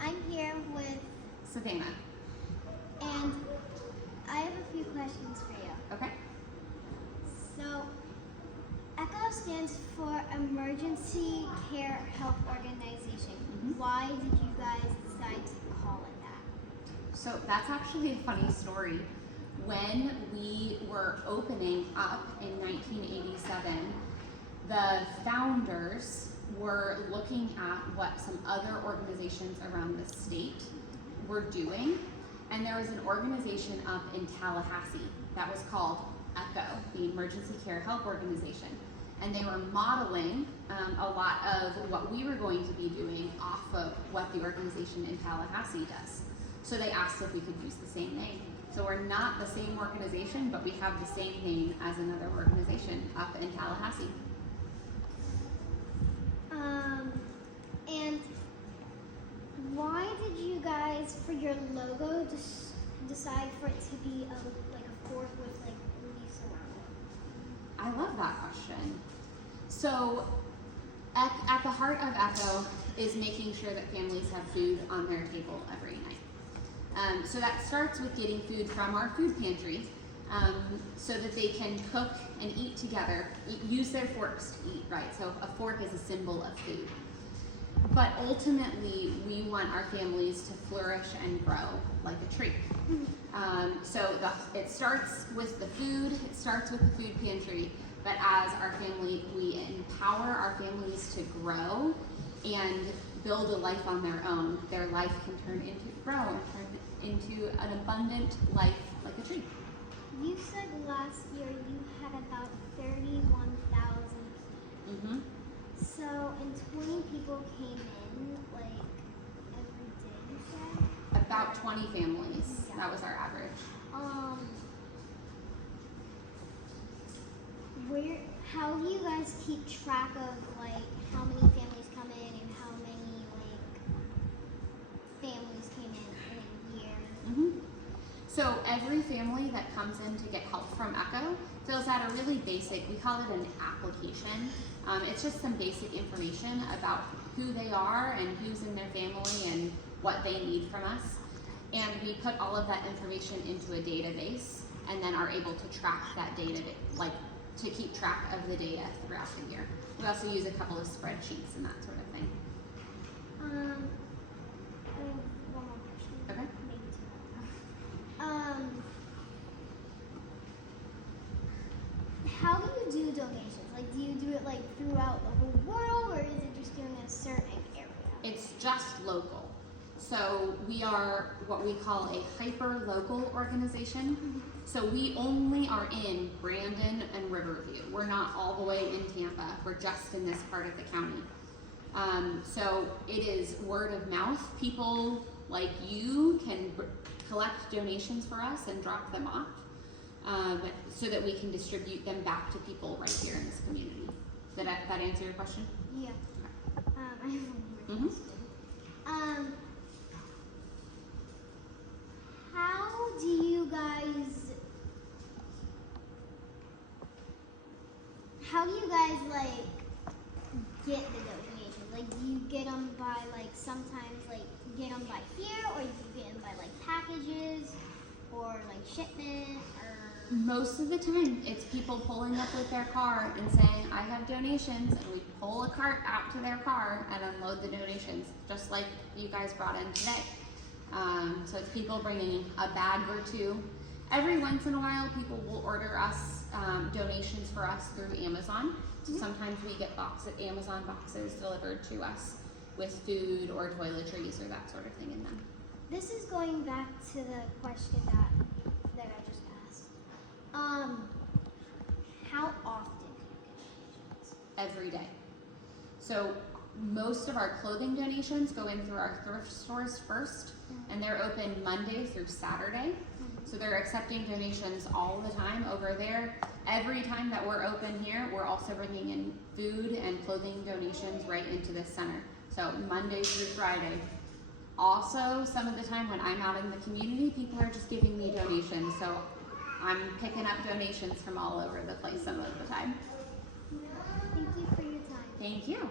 I'm here with Savanna. And I have a few questions for you. Okay. So, ECHO stands for Emergency Care Help Organization. Why did you guys decide to call it that? So that's actually a funny story. When we were opening up in 1987, the founders were looking at what some other organizations around the state were doing, and there was an organization up in Tallahassee that was called ECHO, the Emergency Care Help Organization, and they were modeling a lot of what we were going to be doing off of what the organization in Tallahassee does. So they asked if we could use the same name. So we're not the same organization, but we have the same name as another organization up in Tallahassee. And why did you guys, for your logo, decide for it to be like a fork with like leaves around it? I love that question. So at the heart of ECHO is making sure that families have food on their table every night. So that starts with getting food from our food pantry so that they can cook and eat together, use their forks to eat, right? So a fork is a symbol of food. But ultimately, we want our families to flourish and grow like a tree. It starts with the food, it starts with the food pantry, but as our family, we empower our families to grow and build a life on their own. Their life can grow and turn into an abundant life like a tree. You said last year you had about 31,000 people. So, and 20 people came in, like, every day, you said? About 20 families. Yeah. That was our average. How do you guys keep track of, like, how many families come in and how many, like, families came in a year? So every family that comes in to get help from ECHO fills out a really basic, we call it an application. It's just some basic information about who they are and who's in their family and what they need from us. And we put all of that information into a database and then are able to track that data, to keep track of the data throughout the year. We also use a couple of spreadsheets and that sort of thing. I have one more question. Okay. Maybe two. How do you do donations? Like, do you do it like throughout the whole world, or is it just doing a certain area? It's just local. So we are what we call a hyper-local organization. So we only are in Brandon and Riverview. We're not all the way in Tampa. We're just in this part of the county. So it is word of mouth. People like you can collect donations for us and drop them off so that we can distribute them back to people right here in this community. Did that answer your question? Yeah. I have one more question. How do you guys like get the donations? Like, do you get them by like sometimes like get them by here, or do you get them by like packages or like shipment? Or most of the time it's people pulling up with their car and saying, I have donations, and we pull a cart out to their car and unload the donations, just like you guys brought in today. So it's people bringing a bag or two. Every once in a while people will order us donations for us through Amazon. So sometimes we get Amazon boxes delivered to us with food or toiletries or that sort of thing in them. This is going back to the question that I just asked. How often do you get donations? Every day. So most of our clothing donations go in through our thrift stores first, and they're open Monday through Saturday. So they're accepting donations all the time over there. Every time that we're open here, we're also bringing in food and clothing donations right into this center. So Monday through Friday. Also, some of the time when I'm out in the community, people are just giving me donations. So I'm picking up donations from all over the place some of the time. Thank you for your time. Thank you.